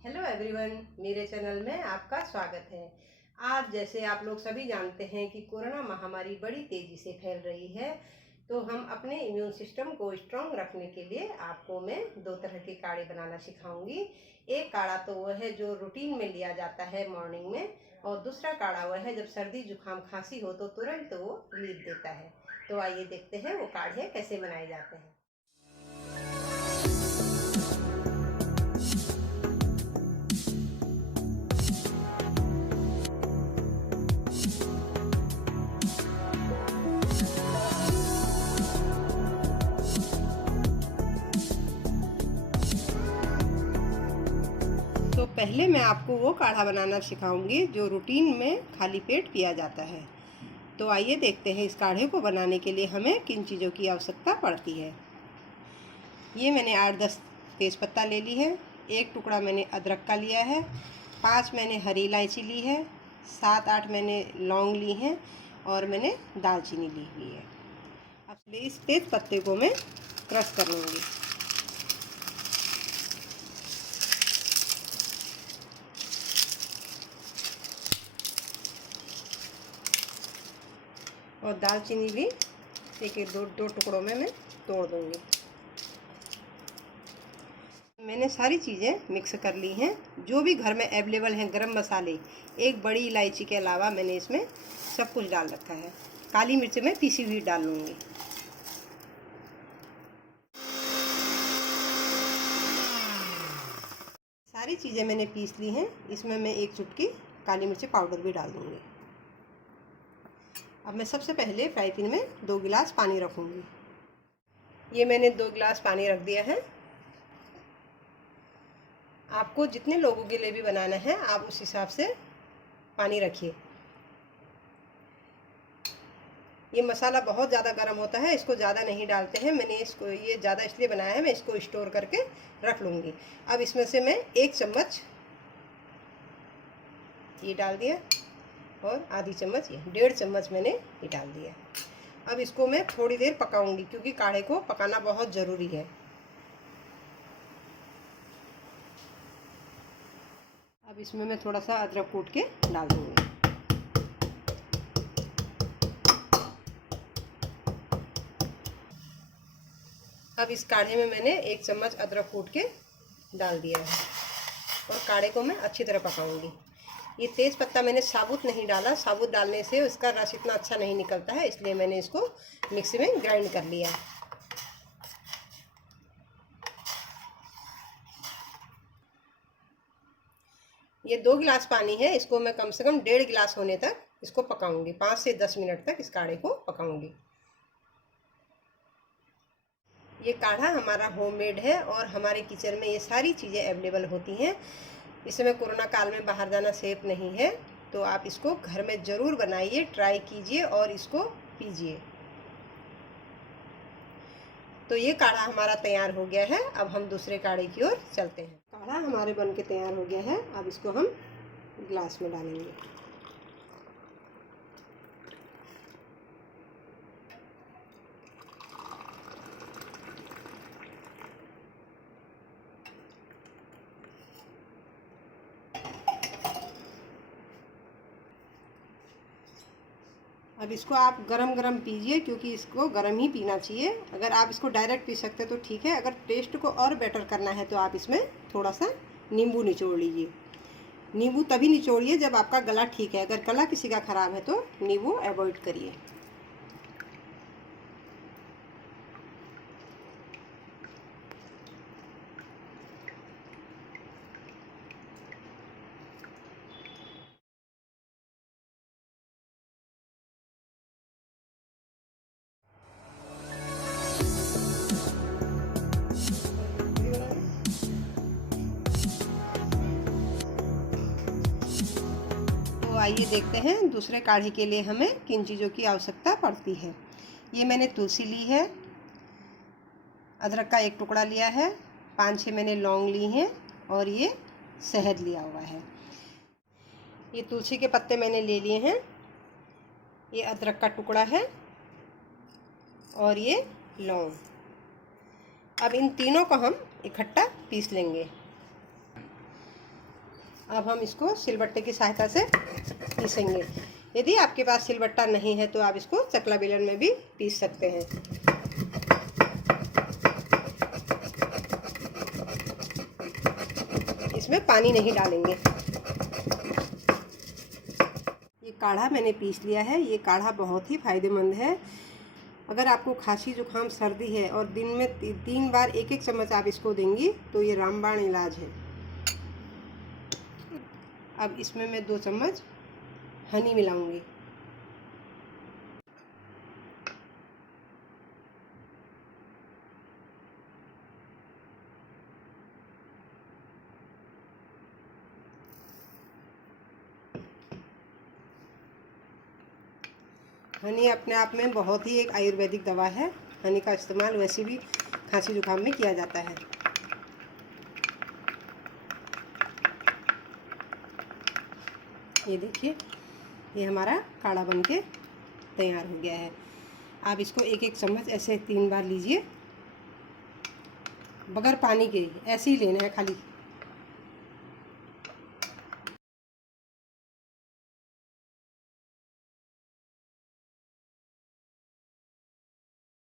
Hello everyone, मेरे channel में आपका स्वागत है। आज जैसे आप लोग सभी जानते हैं कि कोरोना महामारी बड़ी तेज़ी से फैल रही है, तो हम अपने इम्यून सिस्टम को स्ट्रांग रखने के लिए आपको मैं दो तरह के काढ़े बनाना सिखाऊंगी। एक काढ़ा तो वह है जो रूटीन में लिया जाता है मॉर्निंग में, और दूसरा काढ़ा वह है जब सर्दी जुकाम खांसी हो तो तुरंत वो रिलीफ देता है। तो आइए देखते हैं वो काढ़े कैसे बनाए जाते हैं। तो पहले मैं आपको वो काढ़ा बनाना सिखाऊंगी जो रूटीन में खाली पेट पिया जाता है। तो आइए देखते हैं इस काढ़े को बनाने के लिए हमें किन चीज़ों की आवश्यकता पड़ती है। ये मैंने 8-10 तेज़पत्ता ले ली है, एक टुकड़ा मैंने अदरक का लिया है, 5 मैंने हरी इलायची ली है, 7-8 मैंने लौंग ली हैं और मैंने दालचीनी ली हुई है। अब इस तेज़पत्ते को मैं क्रश कर लूँगी। और दालचीनी भी एक एक दो टुकड़ों में मैं तोड़ दूंगी। मैंने सारी चीज़ें मिक्स कर ली हैं। जो भी घर में अवेलेबल हैं गरम मसाले, एक बड़ी इलायची के अलावा मैंने इसमें सब कुछ डाल रखा है। काली मिर्च मैं पीसी हुई डाल लूँगी। सारी चीज़ें मैंने पीस ली हैं। इसमें मैं एक चुटकी काली मिर्च पाउडर भी डाल दूँगी। अब मैं सबसे पहले फ्राई पैन में 2 गिलास पानी रखूँगी। ये मैंने 2 गिलास पानी रख दिया है। आपको जितने लोगों के लिए भी बनाना है आप उस हिसाब से पानी रखिए। ये मसाला बहुत ज़्यादा गर्म होता है, इसको ज़्यादा नहीं डालते हैं। मैंने इसको ये ज़्यादा इसलिए बनाया है, मैं इसको स्टोर करके रख लूँगी। अब इसमें से मैं 1 चम्मच ये डाल दिया और आधी चम्मच ये 1.5 चम्मच मैंने ये डाल दिया। अब इसको मैं थोड़ी देर पकाऊंगी क्योंकि काढ़े को पकाना बहुत ज़रूरी है। अब इसमें मैं थोड़ा सा अदरक कूट के डाल दूँगी। अब इस काढ़े में मैंने 1 चम्मच अदरक कूट के डाल दिया है और काढ़े को मैं अच्छी तरह पकाऊंगी। ये तेज़ पत्ता मैंने साबुत नहीं डाला, साबुत डालने से उसका रस इतना अच्छा नहीं निकलता है, इसलिए मैंने इसको मिक्सी में ग्राइंड कर लिया। ये 2 गिलास पानी है, इसको मैं कम से कम 1.5 गिलास होने तक इसको पकाऊंगी। 5 से 10 मिनट तक इस काढ़े को पकाऊंगी। ये काढ़ा हमारा होममेड है और हमारे किचन में ये सारी चीज़ें अवेलेबल होती हैं। इस समय कोरोना काल में बाहर जाना सेफ नहीं है, तो आप इसको घर में ज़रूर बनाइए, ट्राई कीजिए और इसको पीजिए। तो ये काढ़ा हमारा तैयार हो गया है। अब हम दूसरे काढ़े की ओर चलते हैं। काढ़ा हमारे बन के तैयार हो गया है। अब इसको हम ग्लास में डालेंगे। अब इसको आप गरम गरम पीजिए क्योंकि इसको गरम ही पीना चाहिए। अगर आप इसको डायरेक्ट पी सकते तो ठीक है, अगर टेस्ट को और बेटर करना है तो आप इसमें थोड़ा सा नींबू निचोड़ लीजिए। नींबू तभी निचोड़िए जब आपका गला ठीक है, अगर गला किसी का ख़राब है तो नींबू अवॉइड करिए। तो आइए देखते हैं दूसरे काढ़े के लिए हमें किन चीज़ों की आवश्यकता पड़ती है। ये मैंने तुलसी ली है, अदरक का एक टुकड़ा लिया है, 5-6 मैंने लौंग ली हैं और ये शहद लिया हुआ है। ये तुलसी के पत्ते मैंने ले लिए हैं, ये अदरक का टुकड़ा है और ये लौंग। अब इन तीनों को हम इकट्ठा पीस लेंगे। अब हम इसको सिलबट्टे की सहायता से पीसेंगे। यदि आपके पास सिलबट्टा नहीं है तो आप इसको चकला बेलन में भी पीस सकते हैं। इसमें पानी नहीं डालेंगे। ये काढ़ा मैंने पीस लिया है। ये काढ़ा बहुत ही फायदेमंद है। अगर आपको खांसी जुकाम सर्दी है और दिन में 3 बार 1-1 चम्मच आप इसको देंगी तो ये रामबाण इलाज है। अब इसमें मैं 2 चम्मच हनी मिलाऊंगी। हनी अपने आप में बहुत ही एक आयुर्वेदिक दवा है। हनी का इस्तेमाल वैसे भी खांसी जुकाम में किया जाता है। ये देखिए, ये हमारा काढ़ा बनके तैयार हो गया है। आप इसको 1-1 चम्मच ऐसे 3 बार लीजिए, बगैर पानी के, ऐसे ही लेना है खाली।